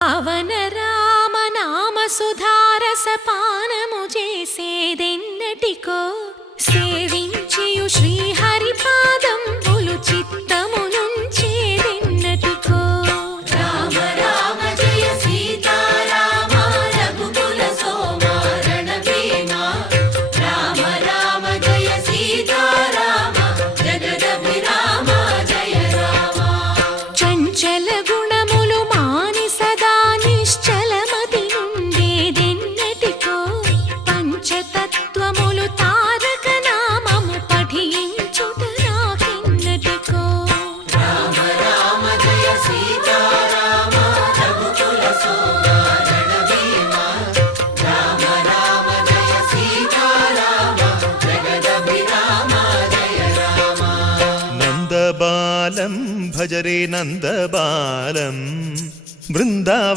పవన రామ నామ సుధారసపానము చేసేదెన్నటికో సేవించియు శ్రీహరి పాదంబులు చిత్తమునుంచేదెన్నటికో. రామ రామ జయ సీతారామ రఘుకుల సోమ రణభీమ. రామ రామ జయ సీతారామ జగదభిరామ జయ రామ. చంచల గుణములు మాని సదా నిశ్చలమతి నుండేదెన్నటికో పంచతత్వములు తారక నామము పఠించుట నాకెన్నటికో. రామ రామ జయ సీతారామ రఘుకుల సోమ రణభీమ. రామ రామ జయ సీతారామ జగదభిరామ జయ రామ. నందబాలం భజరే నందబాలం బృందావ